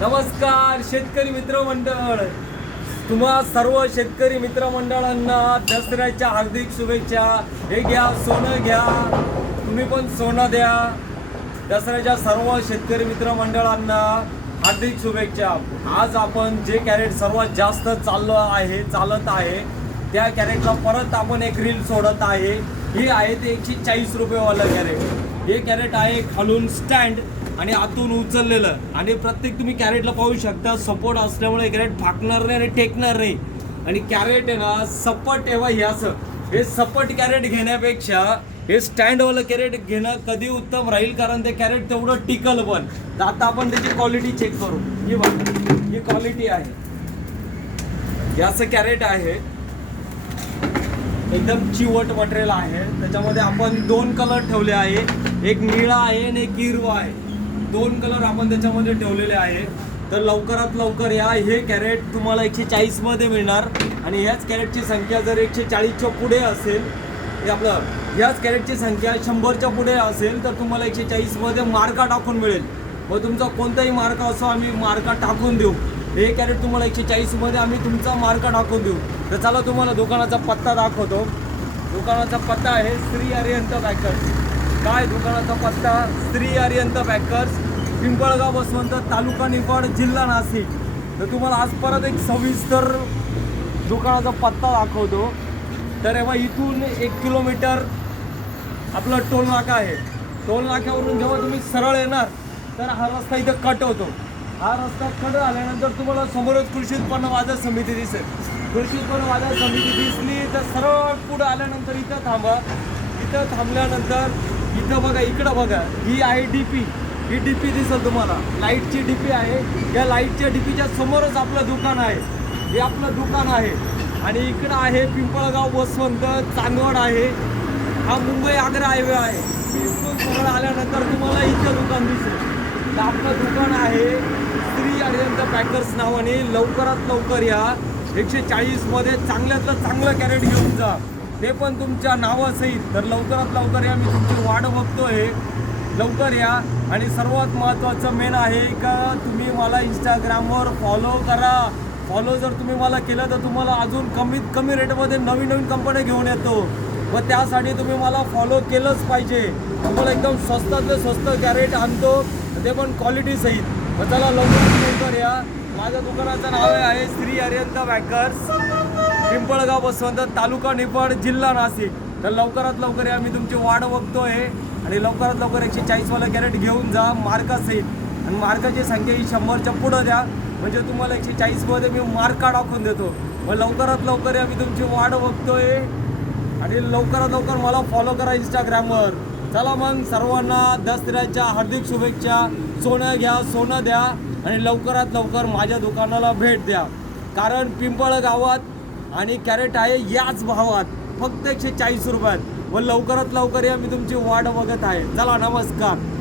नमस्कार शेतकरी मित्रमंडळ. तुम्हा सर्व शेतकरी मित्रमंडळांना दसऱ्याच्या हार्दिक शुभेच्छा. हे घ्या सोनं घ्या. तुम्ही पण सोनं द्या. दसऱ्याच्या सर्व शेतकरी मित्रमंडळांना हार्दिक शुभेच्छा. आज आपण जे कॅरेट सर्वात जास्त चाललं आहे चालत आहे त्या कॅरेटला परत आपण एक रील सोडत आहे. ही आहे ते एकशे चाळीस रुपयेवालं कॅरेट. हे कॅरेट आहे खालून स्टँड आणि आतून उचललेलं. आणि प्रत्येक तुम्ही कॅरेटला पाहू शकता सपोर्ट असल्यामुळे कॅरेट फाकणार नाही आणि टेकणार नाही. आणि कॅरेट आहे ना सपट एव्हा हे असं. हे सपट कॅरेट घेण्यापेक्षा हे स्टँडवालं कॅरेट घेणं कधी उत्तम राहील? कारण ते कॅरेट तेवढं टिकल पण. तर आता आपण त्याची क्वालिटी चेक करू. ही बघा ही क्वालिटी आहे. हे असं कॅरेट आहे. एकदम चिवट मटेरियल आहे. त्याच्यामध्ये आपण दोन कलर ठेवले आहे. एक निळा आहे आणि एक हिरवा आहे. दोन कलर आपण त्याच्यामध्ये ठेवलेले आहे तर लवकरात लवकर या हे कॅरेट तुम्हाला एकशे चाळीसमध्ये मिळणार. आणि ह्याच कॅरेटची संख्या जर एकशे चाळीसच्या पुढे असेल हे आपलं ह्याच कॅरेटची संख्या शंभरच्या पुढे असेल तर तुम्हाला एकशे चाळीसमध्ये मार्का टाकून मिळेल. व तुमचा कोणताही मार्क असो आम्ही मार्का टाकून देऊ. हे कॅरेट तुम्हाला एकशे चाळीसमध्ये आम्ही तुमचा मार्का टाकून देऊ. तर चला तुम्हाला दुकानाचा पत्ता दाखवतो. दुकानाचा पत्ता आहे श्री अरियंत बॅकर्स काय दुकानाचा पत्ता श्री अरियंत बॅकर्स पिंपळगाव बसवंत तालुका निफाड जिल्हा नाशिक. तर तुम्हाला आज परत एक सविस्तर दुकानाचा पत्ता दाखवतो. तर एव्हा इथून एक किलोमीटर आपलं टोल नाका आहे. टोल नाक्यावरून जेव्हा तुम्ही सरळ येणार तर हा रस्ता इथं कट होतो. हा रस्ता कट झाल्यानंतर तुम्हाला समोरच कृषी उत्पन्न बाजार समिती दिसेल. कृषी उत्पन्न बाजार समिती दिसली तर सरळ पुढं आल्यानंतर इथं थांबा. इथं थांबल्यानंतर इथं बघा इकडं बघा. ही आहे डी पी ही डी पी दिसेल तुम्हाला. लाईटची डी पी आहे. या लाईटच्या डी पीच्या समोरच आपलं दुकान आहे. हे आपलं दुकान आहे. आणि इकडं आहे पिंपळगाव बसवंत चांदवड आहे. हा मुंबई आग्रा हायवे आहे. इथून आल्यानंतर तुम्हाला इथं दुकान दिसेल. तर आपलं दुकान आहे. श्री अरियंत पॅकर्स नावाने लवकरात लवकर या एकशे चाळीसमध्ये चांगल्यातलं चांगलं कॅरेट घेऊन जा. ते पण तुमच्या नावासहित. तर लवकरात लवकर या मी तुमची वाट बघतोय. लवकर या. आणि सर्वात महत्त्वाचं मेन आहे का तुम्ही मला इंस्टाग्रामवर फॉलो करा. फॉलो जर तुम्ही मला केलं तर तुम्हाला अजून कमीत कमी रेटमध्ये नवीन नवीन कंपन्या घेऊन येतो. व त्यासाठी तुम्ही मला फॉलो केलंच पाहिजे. तुम्हाला एकदम स्वस्तातलं स्वस्त कॅरेट आणतो. ते पण क्वालिटी सहित. मग चला लवकरात लवकर या. माझ्या दुकानाचं नाव आहे श्री अरियंत बॅकर्स पिंपळगाव बसवंत तालुका निफाड जिल्हा नाशिक. तर लवकरात लवकर या मी तुमची वाट बघतोय. आणि लवकरात लवकर एकशे चाळीसवाला कॅरेट घेऊन जा मार्कासहित आणि मार्काची संख्या ही शंभरच्या पुढं द्या. म्हणजे तुम्हाला एकशे चाळीसमध्ये मी मार्का टाकून देतो? मग लवकरात लवकर या मी तुमची वाट बघतोय. आणि लवकरात लवकर मला फॉलो करा इंस्टाग्रामवर चला मग सर्वांना दसऱ्याच्या हार्दिक शुभेच्छा. सोनं घ्या सोनं द्या. आणि लवकरात लवकर माझ्या दुकानाला भेट द्या. कारण पिंपळ गावात आणि कॅरेट आहे याच भावात. फक्त एकशे चाळीस रुपयात. व लवकरात लवकर या मी तुमची वाट बघत आहे. चला नमस्कार.